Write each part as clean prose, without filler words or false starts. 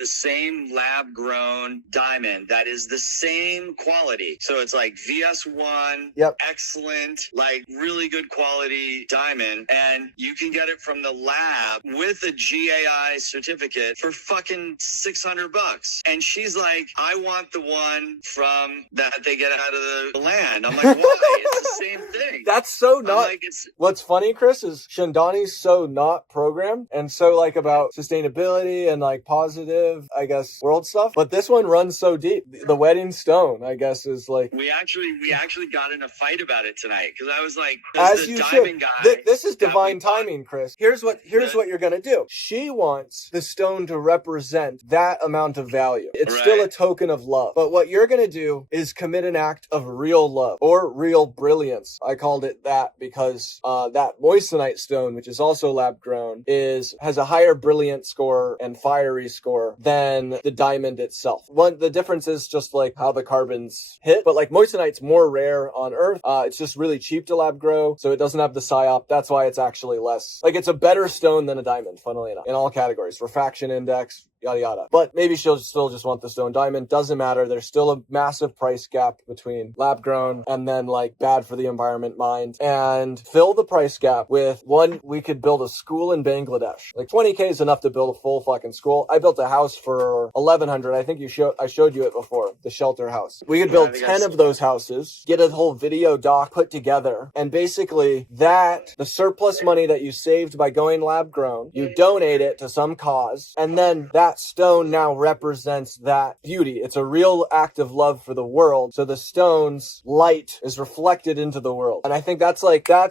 the same lab-grown diamond that is the same quality. So it's like VS1, excellent, like really good quality diamond, and you can get it from the lab with a GAI certificate for fucking $600. And she's like, I want the one from that they get out of the land. I'm like, why? It's the same thing. That's so not. Like, what's funny, Chris, is Shandani's so not programmed and so like about sustainability and like positive, I guess, world stuff. But this one runs so deep. The wedding stone, I guess, is like. We actually got in a fight about it tonight because I was like, as you should. This is divine timing, Chris. Here's what you're gonna do. She wants the stone to represent that amount of value. It's still a token of love. But what you're gonna do is commit an act of real love or real brilliance. I called it that because that moissanite stone, which is also lab grown, has a higher brilliant score and fiery score than the diamond itself. The difference is just like how the carbons hit, but like moissanite's more rare on Earth. It's just really cheap to lab grow, so it doesn't have the psyop. That's why it's actually less. Like, it's a better stone than a diamond, funnily enough, in all categories. Refraction index, yada yada. But maybe she'll still just want the stone diamond. Doesn't matter. There's still a massive price gap between lab grown and then like bad for the environment mind. And fill the price gap with one. We could build a school in Bangladesh. Like 20K is enough to build a full fucking school. I built a house for 1,100. I think I showed you it before. The shelter house. We could build 10 of those houses, get a whole video doc put together, and basically the surplus money that you saved by going lab grown, you donate it to some cause, and then that stone now represents that beauty. It's a real act of love for the world. So the stone's light is reflected into the world. And I think that's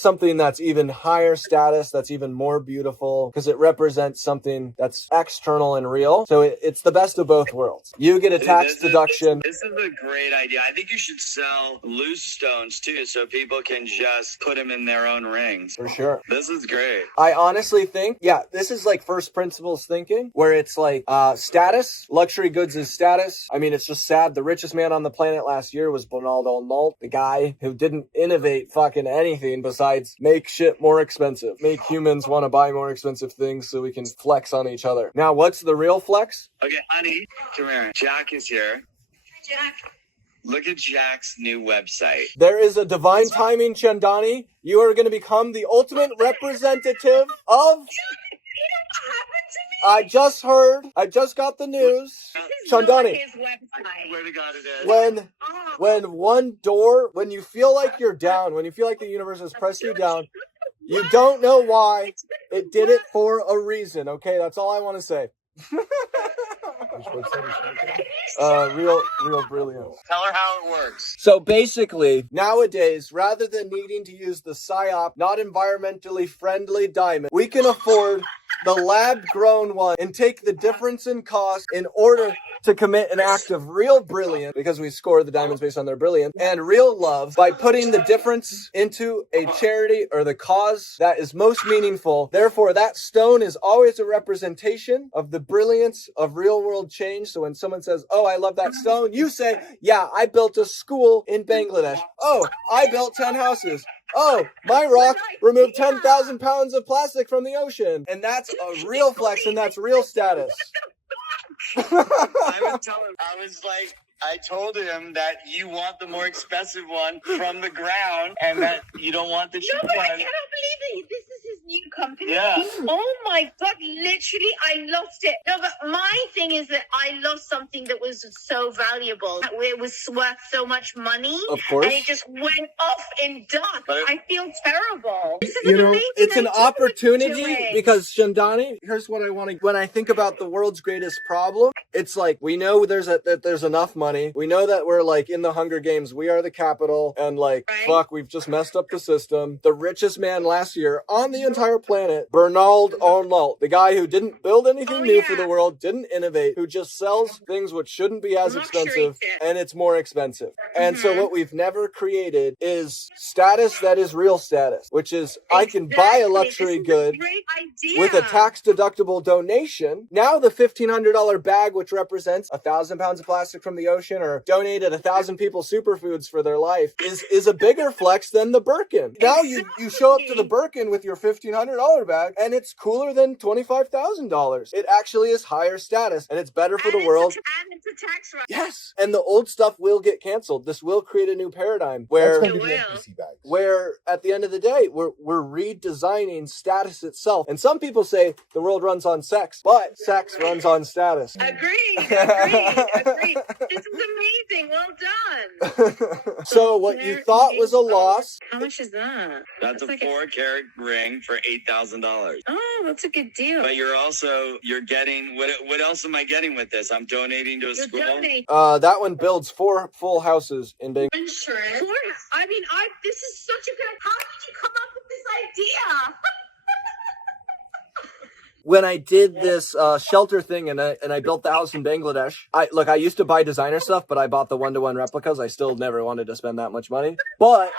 something that's even higher status, that's even more beautiful, because it represents something that's external and real. So it's the best of both worlds. You get a tax deduction. This is a great idea. I think you should sell loose stones too, so people can just put them in their own rings. For sure. This is great. I honestly think, this is like first principles thinking, where it's like status. Luxury goods is status. I mean, it's just sad. The richest man on the planet last year was Bernard Arnault, the guy who didn't innovate fucking anything besides make shit more expensive. Make humans want to buy more expensive things so we can flex on each other. Now, what's the real flex? Okay, honey, come here. Jack is here. Hi, Jack. Look at Jack's new website. There is a divine timing, Chandani. You are going to become the ultimate representative of... I just heard. I just got the news. Chandani. His website. I swear to God it is. When you feel like you're down, when you feel like the universe has pressed you down, you don't know why. It did it for a reason. Okay, that's all I want to say. Real brilliance. Tell her how it works. So basically, nowadays, rather than needing to use the psyop, not environmentally friendly diamond, we can afford the lab-grown one and take the difference in cost in order to commit an act of real brilliance, because we score the diamonds based on their brilliance, and real love by putting the difference into a charity or the cause that is most meaningful. Therefore, that stone is always a representation of the brilliance of real-world change. So when someone says, oh, I love that stone, you say, yeah, I built a school in Bangladesh. Oh, I built 10 houses. Oh, my rock removed 10,000 pounds of plastic from the ocean. And that's a real flex, and that's real status. I told him that you want the more expensive one from the ground and that you don't want the cheap one. I cannot believe it. This is his new company. Yeah. Oh my God, literally, I lost it. No, but my thing is that I lost something that was so valuable. It was worth so much money. Of course. And it just went off in dust. I feel terrible. This is it's an opportunity because, Shandani, here's what I want to... When I think about the world's greatest problem, it's like, we know that there's enough money. We know that we're like in the Hunger Games, we are the capital, and like, fuck, we've just messed up the system. The richest man last year on the entire planet, Bernard Arnault, the guy who didn't build anything new for the world, didn't innovate, who just sells things which shouldn't be as expensive, and it's more expensive. And so what we've never created is status that is real status, which is I can buy a luxury good with a tax deductible donation. Now the $1,500 bag, which represents 1,000 pounds of plastic from the ocean, or donated 1,000 people superfoods for their life, is a bigger flex than the Birkin. Now you show up to the Birkin with your $1,500 $1,500 bag, and it's cooler than $25,000. It actually is higher status, and it's better for the world. And it's a tax write. Yes, and the old stuff will get canceled. This will create a new paradigm where at the end of the day, we're redesigning status itself. And some people say the world runs on sex, but sex runs on status. Agreed. This is amazing. Well done. So what you thought was a loss. How much is that? That's a 4-carat ring for $8,000. Oh, that's a good deal. But you're getting, what else am I getting with this? I'm donating to a school. That one builds 4 full houses in Bangor. Insurance. This is such a good, how did you come up with this idea? When I did this shelter thing and I built the house in Bangladesh, I used to buy designer stuff, but I bought the 1-to-1 replicas. I still never wanted to spend that much money. But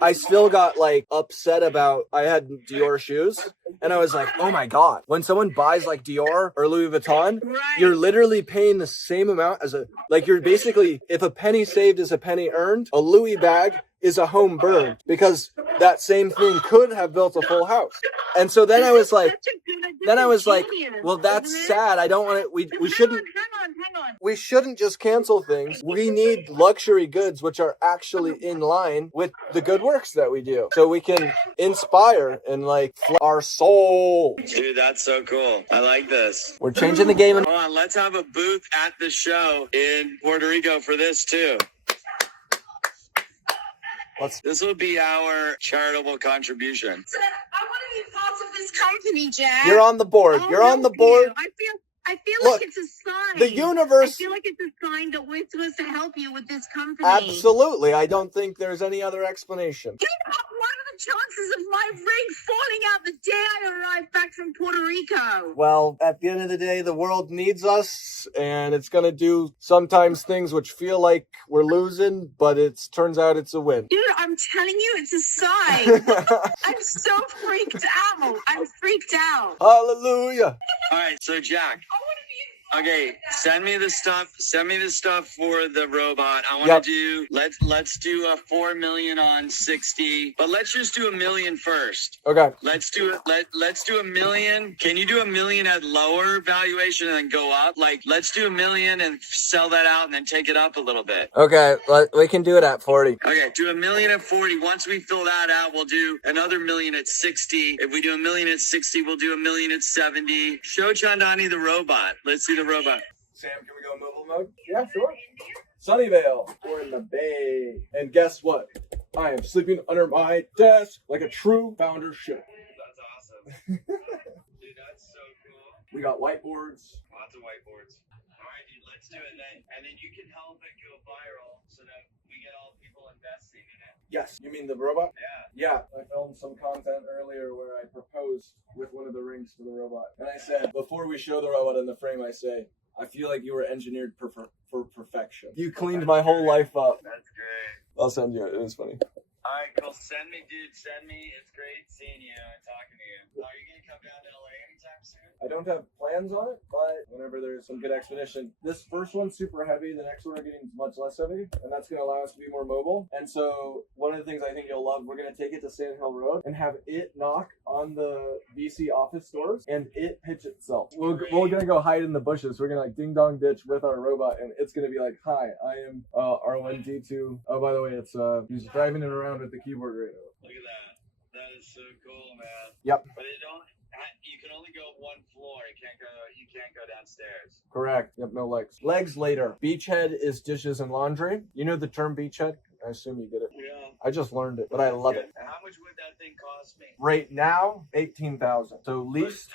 I still got upset about, I had Dior shoes and I was like, oh my God, when someone buys Dior or Louis Vuitton, you're literally paying the same amount as you're basically, if a penny saved is a penny earned, a Louis bag is a home burned, because that same thing could have built a full house. And so then I was like, well, that's sad. I don't want it. We shouldn't just cancel things. We need luxury goods, which are actually in line with the good works that we do. So we can inspire and our soul. Dude, that's so cool. I like this. We're changing the game. Hold on, let's have a booth at the show in Puerto Rico for this too. This will be our charitable contribution. I want to be part of this company, Jack. You're on the board. You're on the board. I feel like it's a sign. The universe. I feel like it's a sign that we're supposed to help you with this company. Absolutely. I don't think there's any other explanation. What are the chances of my ring falling out the day I arrived back from Puerto Rico? Well, at the end of the day, the world needs us, and it's going to do sometimes things which feel like we're losing, but it turns out it's a win. Dude, I'm telling you, it's a sign. I'm so freaked out. Hallelujah. All right, so Jack. Okay, send me the stuff for the robot. I want to do, let's do a 4 million on 60, but let's just do $1 million first. Okay. Let's do $1 million. Can you do $1 million at lower valuation and then go up? Let's do $1 million and sell that out and then take it up a little bit. Okay, we can do it at 40. Okay, do $1 million at 40. Once we fill that out, we'll do another $1 million at 60. If we do $1 million at 60, we'll do $1 million at 70. Show Chandani the robot. Let's see the robot. Sam, can we go mobile mode? Yeah, sure. Sunnyvale. We're in the Bay. And guess what? I am sleeping under my desk like a true founder should. That's awesome. Dude, that's so cool. We got whiteboards. Lots of whiteboards. All right, dude, let's do it then. And then you can help it go viral so that we get all people investing in it. Yes. You mean the robot? Yeah. Yeah. I filmed some content earlier where I proposed with one of the rings to the robot. And I said, before we show the robot in the frame, I say, I feel like you were engineered for perfection. You cleaned my whole life up. That's great. I'll send you it. It was funny. All right, cool. Send me, dude. Send me. It's great seeing you and talking to you. Are you going to come down to LA anytime soon? I don't have plans on it, but whenever there's some good expedition. This first one's super heavy. The next one we're getting much less heavy, and that's going to allow us to be more mobile. And so one of the things I think you'll love, we're going to take it to Sand Hill Road and have it knock on the VC office doors and it pitch itself. We're going to go hide in the bushes. We're going to ding dong ditch with our robot, and it's going to be like, hi, I am R1D2. Oh, by the way, it's he's driving it around with the keyboard right now. Look at that. That is so cool, man. Yep. But you can only go one floor. You can't go downstairs. Correct. Yep, no legs. Legs later. Beachhead is dishes and laundry. You know the term beachhead? I assume you get it. Yeah. I just learned it, but I love it. And how much would that thing cost me? Right now, $18,000. So least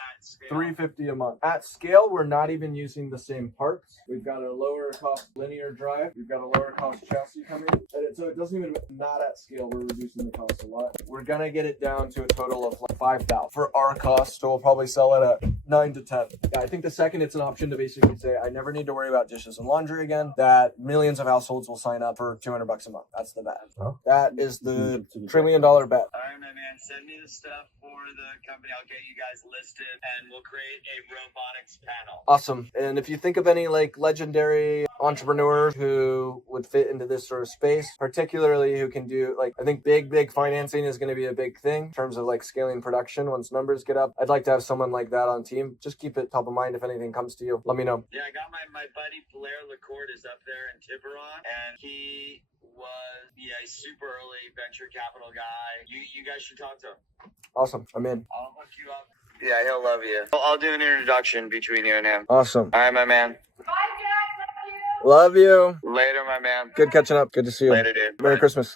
$350 a month. At scale, we're not even using the same parts. We've got a lower cost linear drive. We've got a lower cost chassis coming. So it doesn't even, not at scale, we're reducing the cost a lot. We're gonna get it down to a total of $5,000 for our cost. So we'll probably sell it at 9 to 10. Yeah, I think the second it's an option to basically say, I never need to worry about dishes and laundry again, that millions of households will sign up for $200 a month. That's the bet. Oh. That is the $1 trillion bet. All right, my man. Send me the stuff for the company. I'll get you guys listed and we'll create a robotics panel. Awesome. And if you think of any legendary entrepreneurs who would fit into this sort of space, particularly who can do, like, I think big financing is going to be a big thing in terms of like scaling production once numbers get up. I'd like to have someone like that on team. Just keep it top of mind if anything comes to you. Let me know. Yeah, I got my buddy Blair Lacourt is up there in Tiburon, and he was a super early venture capital guy. You guys should talk to him. Awesome. I'm in. I'll hook you up. Yeah, he'll love you. I'll do an introduction between you and him. Awesome. All right, my man. Bye, Jack. Love you. Later, my man. Good catching up. Good to see you. Later, dude. Merry Bye. Christmas.